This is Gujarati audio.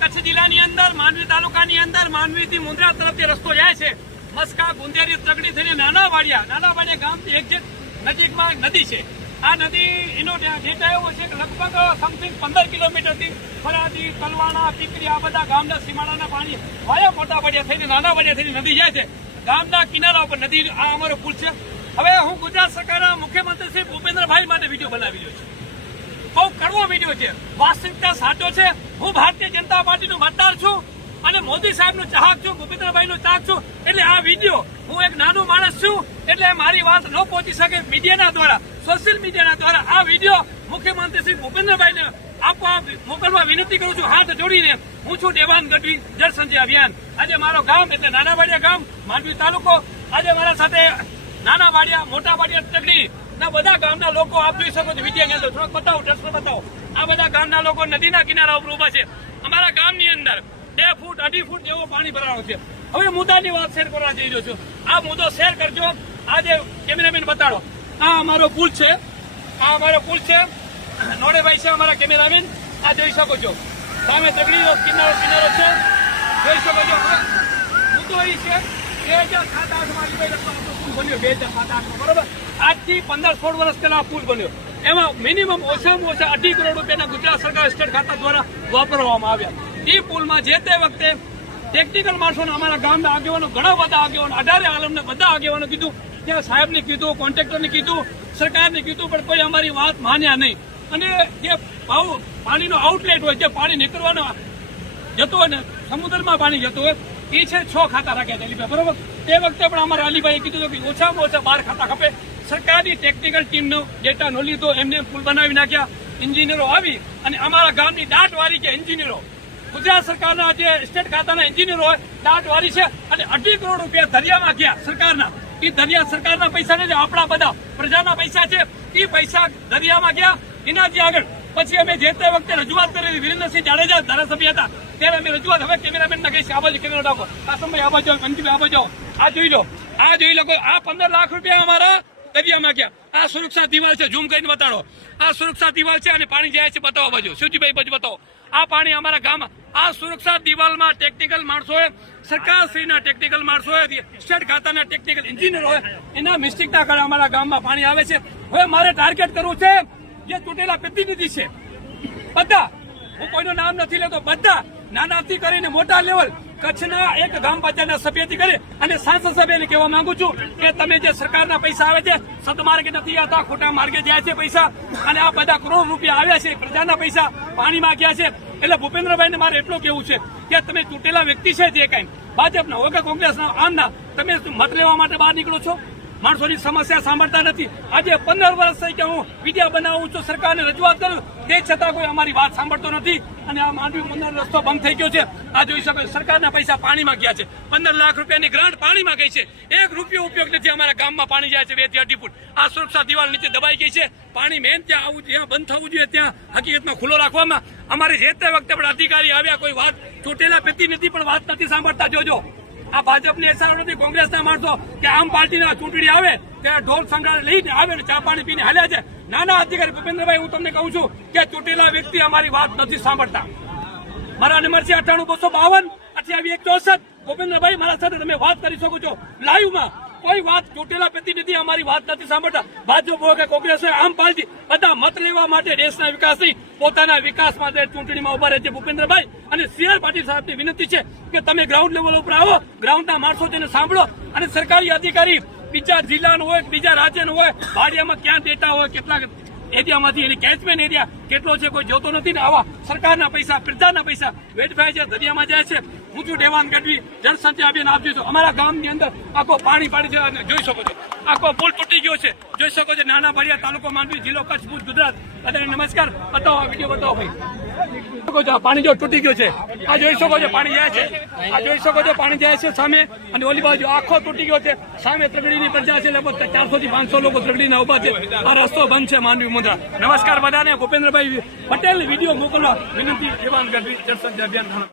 કચ્છ જિલ્લાની અંદર તાલુકાની અંદર રસ્તો જાય છે. મસ્કા થઈને નાના વાડિયા નાના વાડિયા ગામથી એક નજીકમાં નદી છે. આ નદી, એનો ડેટા એવો છે કે લગભગ સમથિંગ પંદર કિલોમીટરથી ફરાદી, તલવાણા પીકરી આ બધા ગામના સીમાડાના પાણી વાયા મોટા વાડિયા થઈને, નાના વાડિયા થઈને નદી જાય છે. ગામના કિનારા ઉપર નદી આ અમારો પુલ છે. હવે હું ગુજરાત સરકારના મુખ્યમંત્રી શ્રી ભૂપેન્દ્રભાઈ માટે વીડિયો બનાવી રહ્યો છું. બહુ કડવો વીડિયો છે. વાસ્તવિકતા સાચો છે. હું ભારતીય જનતા પાર્ટીનો મતદાર છું અને મોદી સાહેબનો ચાહક છું, ભૂપેન્દ્રભાઈનો ચાહક છું. એટલે આ વીડિયો હું એક નાનો માણસ છું. એટલે મારી વાત ન પહોંચી શકે મીડિયાના દ્વારા, સોશિયલ મીડિયાના દ્વારા. આ વીડિયો મુખ્યમંત્રી શ્રી ભૂપેન્દ્રભાઈને આપવા, મોકલવા વિનંતી કરું છું. હાથ જોડીને હું છું દેવાન ગઢવી જળ સંજય અભિયાન. આજે મારો ગામ એટલે નાના વાડિયા ગામ, માંડવી તાલુકો. આજે મારા સાથે નાના વાડિયા મોટા વાડિયા તગડી ના બધા ગામના લોકો આપ જોઈ શકો છો વિદ્યા કેન્દ્ર. થોડોક બતાવો દ્રશ્ય બતાવો. આ બધા ગામના લોકો નદીના કિનારા ઉપર ઊભા છે. અમારા ગામની અંદર બે ફૂટ, અઢી ફૂટ જેવો પાણી ભરાણો છે. હવે મુદ્દાની વાત શેર કરવા જઈ રહ્યો છું. આ મુદ્દો શેર કરજો. આજે કેમેરામેન બતાડો. આ અમારો પુલ છે. આ અમારો પુલ છે. નોડેભાઈ છે અમારા કેમેરામેન. આ જોઈ શકો છો. સામે તગડીનો કિનારો કિનારો છો. મુદ્દો એ છે બે હજાર સાત બન્યો બે હજાર સાત બરોબર આજથી પંદર સોળ વર્ષ પહેલા પુલ બન્યો એમાં મિનિમમ ઓછામાં ઓછા અઢી કરોડ રૂપિયાના ગુજરાત સરકાર સ્ટેટ ખાતા દ્વારા વાપરવામાં આવ્યા એ પુલમાં જે તે વખતે ટેકનિકલ માણસોને અમારા ગામના આગેવાનો ઘણા બધા આગેવાનો અઢારે આલમને બધા આગેવાનો કીધું ત્યાં સાહેબને કીધું કોન્ટ્રાક્ટરને કીધું સરકારને કીધું પણ કોઈ અમારી વાત માન્યા નહીં અને જે ભાવ પાણીનો આઉટલેટ હોય જે પાણી નીકળવાનો જતો હોય ને સમુદ્રમાં પાણી જતું હોય, એ છે છ ખાતા રાખ્યા અલીભાઈ, બરોબર? તે વખતે પણ અમારા અલીભાઈએ કીધું હતું કે ઓછામાં ઓછા બાર ખાતા ખપે. સરકારની ટેકનિકલ ટીમનો ડેટા નો લીધો, એમને પુલ બનાવી નાખ્યા એન્જિનિયરો આવી અને અમારા ગામની દાટ વારી કે એન્જિનિયરો ગુજરાત સરકારના જે સ્ટેટ ખાતાના એન્જિનિયરો હોય દાટ વારી છે અને અઢી કરોડ રૂપિયા દરિયામાં ગયા સરકારના. એ દરિયા સરકારના પૈસા નથી આપણા બધા પ્રજાના પૈસા છે. એ પૈસા દરિયામાં ગયા એનાથી આગળ. પછી અમે જે તે વખતે રજૂઆત કરી હતી, વિરેન્દ્રસિંહ જાડેજા ધારાસભ્ય હતા, ત્યારે અમે રજૂઆત હવે કેમેરામેન ના કહીશ આ બાજુ કેમેરા રાખો સમય આ બાજુ અંતિમ આ બાજુ આ જોઈ લો, આ જોઈ લો આ પંદર લાખ રૂપિયા અમારા દરિયામાં ગયા. આ સુરક્ષા દિવાલ છે, ઝૂમ કરીને બતાડો. આ સુરક્ષા દિવાલ છે અને પાણી જાય છે, બતાવો બાજુ. શિવજીભાઈ બાજુ બતાવો. આ પાણી અમારા ગામમાં, આ સુરક્ષા દિવાલમાં ટેકનિકલ માણસોએ, સરકારશ્રીના ટેકનિકલ માણસોએ સ્ટેટ ખાતાના ટેકનિકલ એન્જિનિયર હોય, એના મિસ્ટેકના કારણે અમારા ગામમાં પાણી આવે છે. હવે મારે ટાર્ગેટ કરવું છે જે ચૂંટેલા પ્રતિનિધિ છે. બધા, હું કોઈનું નામ નથી લેતો, બધા નાનાથી કરીને મોટા લેવલ કચ્છના એક ગામ પંચાયતના સભ્યથી કરી અને સાંસદ સભ્યને કહેવા માંગુ છું કે તમે જે સરકારના પૈસા આવે છે સદમાર્ગે નથી આવતા, ખોટા માર્ગે જાય છે પૈસા. અને આ બધા કરોડ રૂપિયા આવ્યા છે, પ્રજાના પૈસા પાણીમાં ગયા છે. એટલે ભૂપેન્દ્રભાઈને મારે એટલું કેવું છે કે તમે ચૂંટેલા વ્યક્તિ છે જે કાંઈ, ભાજપના હોય કે કોંગ્રેસના, આમના, તમે મત લેવા માટે બહાર નીકળો છો? માણસોની સમસ્યા સાંભળતા નથી. આજે પંદર વર્ષ થઈ કે હું વિડીયા બનાવું છું, સરકારને રજૂઆત કરું, તે છતાં કોઈ અમારી વાત સાંભળતો નથી અને આ માંડવી મુંદર રસ્તો બંધ થઈ ગયો છે. આ જોઈ શકો સરકારના પૈસા પાણીમાં ગયા છે. પંદર લાખ રૂપિયાની ગ્રાન્ટ પાણીમાં ગઈ છે. એક રૂપિયો ઉપયોગ નથી, અમારા ગામમાં પાણી જાય છે બેથી અઢી ફૂટ. આ સુરક્ષા દિવાલ નીચે દબાઈ ગઈ છે. પાણી મેન ત્યાં આવું જ્યાં બંધ થવું જોઈએ, ત્યાં હકીકતમાં ખુલ્લો રાખવામાં. અમારે જે તે વખતે પણ અધિકારી આવ્યા, કોઈ વાત, ચૂંટેલા પ્રતિનિધિ પણ વાત નથી સાંભળતા. જોજો. આ ભાજપની એસારો નથી, કોંગ્રેસના માણસો કે આમ પાર્ટીના ચૂંટણી આવે, ત્યારે ઢોલ સંગ્રહ લઈને આવે ને ચા પાણી પીને હાલ્યા છે. નાના અધિકારી ભૂપેન્દ્રભાઈ, હું તમને કહું છું કે ચૂંટેલા વ્યક્તિ અમારી વાત નથી સાંભળતા. મારા નંબર છે અઠાણું બસો બાવન, અઠ્યાવી એક ચોસઠ ભૂપેન્દ્રભાઈ, મારા સાથે તમે વાત કરી શકો છો. લાઈવમાં કોઈ વાત, ચૂંટેલા પ્રતિનિધિ અમારી વાત નથી સાંભળતા. ભાજપ હોય કે કોંગ્રેસ હોય, આમ પાર્ટી બધા મત લેવા માટે દેશના વિકાસની, પોતાના વિકાસ માટે ચૂંટણીમાં ઊભા રહે છે ભૂપેન્દ્રભાઈ. અને સીઆર પાટીલ સાહેબની વિનંતી છે કે તમે ગ્રાઉન્ડ લેવલ ઉપર આવો ગ્રાઉન્ડના માણસો તેને સાંભળો. અને સરકારી અધિકારી બીજા જિલ્લાનો હોય, બીજા રાજ્યનો હોય ભાડિયામાં ક્યાં ડેટા હોય, કેટલા એરિયામાંથી, એની કેચમેન્ટ એરિયા કેટલો છે, કોઈ જોતો નથી ને આવા સરકારના પૈસા, પ્રજાના પૈસા વેડફાય છે, દરિયામાં જાય છે. હું દેવાન ગઢવી જળસંચય અભિયાન આપ જોઈશું અમારા ગામની અંદર આખો પાણી પાડી છે જોઈ શકો છો. આખો પુલ તૂટી ગયો છે. જોઈ શકો છો નાના ભરિયા તાલુકો માંડવી, જિલ્લો કચ્છ, ભુજ, ગુજરાત. અત્યારે નમસ્કાર. બતાવો આ વીડિયો, બતાવો ભાઈ. પાણી જો તૂટી ગયો છે. આ જોઈ શકો છો, પાણી જાય છે. આ જોઈ શકો છો, પાણી જાય છે સામે. અને ઓલી બાજુ આખો તૂટી ગયો છે. સામે ત્રગડીની પ્રજા છે, લગભગ ચારસો થી પાંચસો લોકો ત્રગડીના ઊભા છે. આ રસ્તો બંધ છે માંડવી મુદ્રા. નમસ્કાર બધાને. ભૂપેન્દ્રભાઈ પટેલ, વીડિયો મોકલવા વિનંતી. દેવાન ગઢવી જળસંચય અભિયાન.